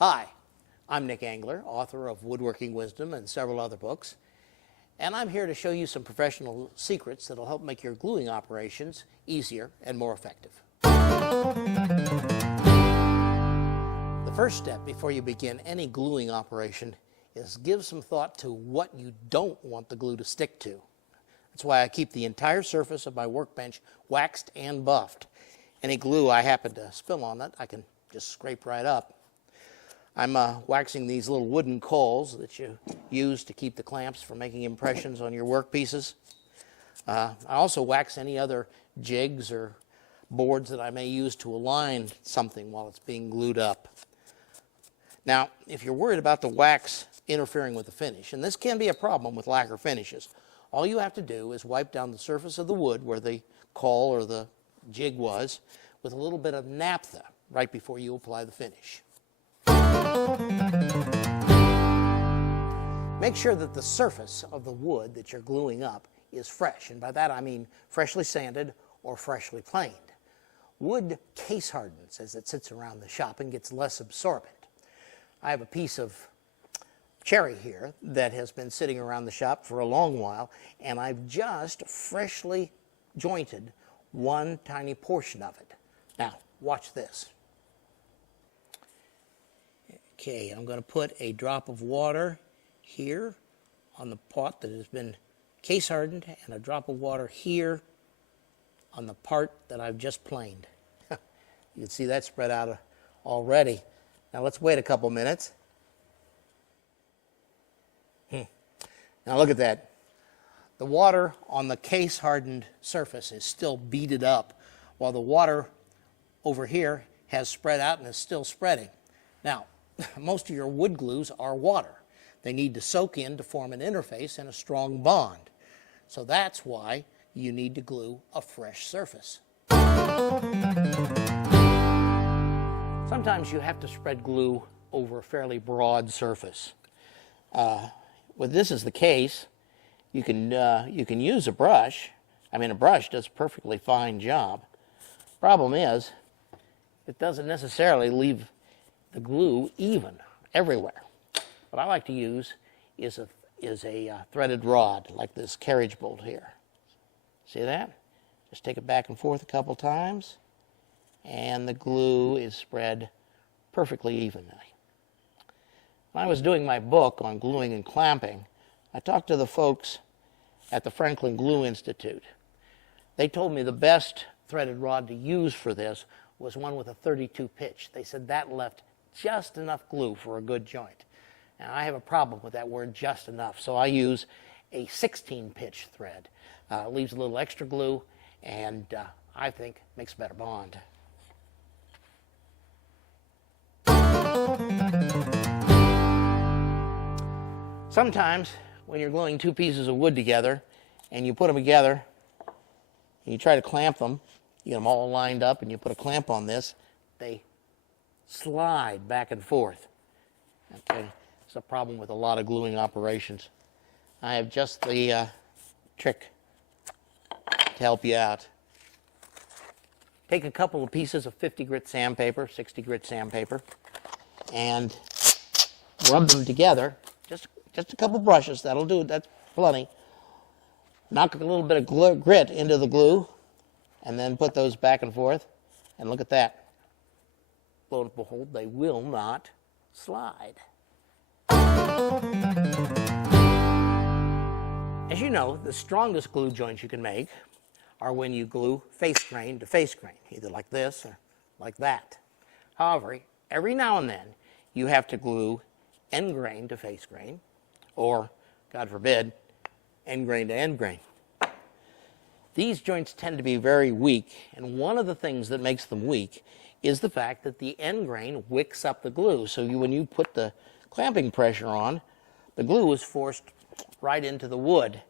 Hi, I'm Nick Angler, author of Woodworking Wisdom and several other books, and I'm here to show you some professional secrets that'll help make your gluing operations easier and more effective. The first step before you begin any gluing operation is give some thought to what you don't want the glue to stick to. That's why I keep the entire surface of my workbench waxed and buffed. Any glue I happen to spill on it, I can just scrape right up. I'm waxing these little wooden coals that you use to keep the clamps from making impressions on your workpieces. I also wax any other jigs or boards that I may use to align something while it's being glued up. Now, if you're worried about the wax interfering with the finish, and this can be a problem with lacquer finishes, all you have to do is wipe down the surface of the wood where the caul or the jig was with a little bit of naphtha right before you apply the finish. Make sure that the surface of the wood that you're gluing up is fresh, and by that I mean freshly sanded or freshly planed. Wood case hardens as it sits around the shop and gets less absorbent. I have a piece of cherry here that has been sitting around the shop for a long while, and I've just freshly jointed one tiny portion of it. Now, watch this. Okay, I'm going to put a drop of water here on the pot that has been case hardened and a drop of water here on the part that I've just planed. You can see that spread out already. Now let's wait a couple minutes. Now look at that. The water on the case hardened surface is still beaded up while the water over here has spread out and is still spreading. Now, most of your wood glues are water. They need to soak in to form an interface and a strong bond. So that's why you need to glue a fresh surface. Sometimes you have to spread glue over a fairly broad surface. When this is the case, you can use a brush. I mean, a brush does a perfectly fine job. Problem is, it doesn't necessarily leave the glue even everywhere. What I like to use is a threaded rod, like this carriage bolt here. See that? Just take it back and forth a couple times, and the glue is spread perfectly evenly. When I was doing my book on gluing and clamping, I talked to the folks at the Franklin Glue Institute. They told me the best threaded rod to use for this was one with a 32 pitch. They said that left just enough glue for a good joint. Now, I have a problem with that word just enough, so I use a 16 pitch thread. Leaves a little extra glue, and I think makes a better bond. Sometimes when you're gluing two pieces of wood together and you put them together and you try to clamp them, you get them all lined up and you put a clamp on this, they slide back and forth. Okay, it's a problem with a lot of gluing operations. I have just the trick to help you out. Take a couple of pieces of 50 grit sandpaper, 60 grit sandpaper, and rub them together. Just a couple brushes, that'll do it, that's plenty. Knock a little bit of grit into the glue, and then put those back and forth, and look at that. Lo and behold, they will not slide. As you know, the strongest glue joints you can make are when you glue face grain to face grain, either like this or like that. However, every now and then, you have to glue end grain to face grain, or, God forbid, end grain to end grain. These joints tend to be very weak, and one of the things that makes them weak is the fact that the end grain wicks up the glue. So when you put the clamping pressure on, the glue is forced right into the wood,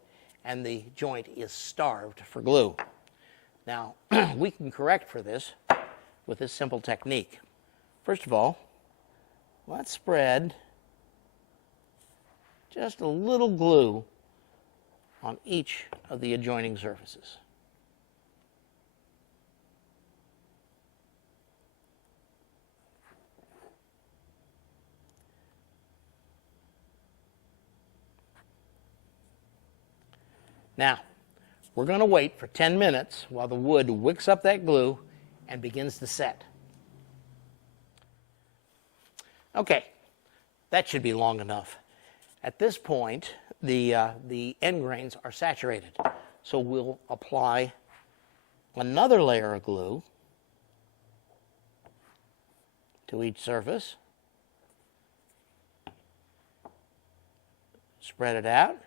and the joint is starved for glue. Now, we can correct for this with this simple technique. First of all, let's spread just a little glue on each of the adjoining surfaces. Now, we're going to wait for 10 minutes while the wood wicks up that glue and begins to set. Okay, that should be long enough. At this point, the end grains are saturated. So we'll apply another layer of glue to each surface. Spread it out.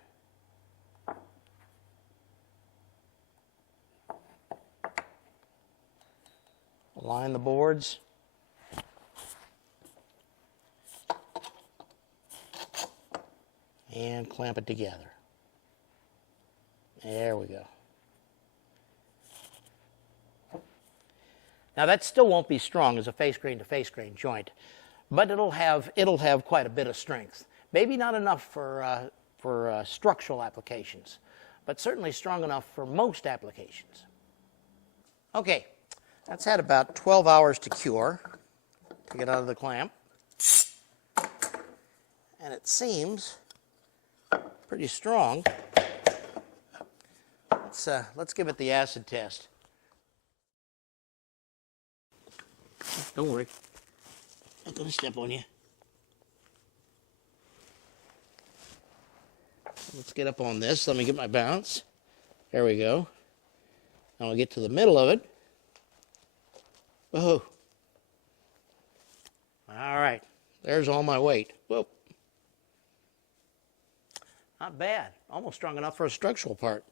Line the boards. And clamp it together. There we go. Now that still won't be strong as a face grain to face grain joint, but it'll have quite a bit of strength. Maybe not enough for structural applications, but certainly strong enough for most applications. Okay, that's had about 12 hours to cure, to get out of the clamp. And it seems pretty strong. Let's give it the acid test. Don't worry, I'm not going to step on you. Let's get up on this. Let me get my bounce. There we go. Now I'll get to the middle of it. Whoa. All right. There's all my weight. Whoop. Not bad. Almost strong enough for a structural part.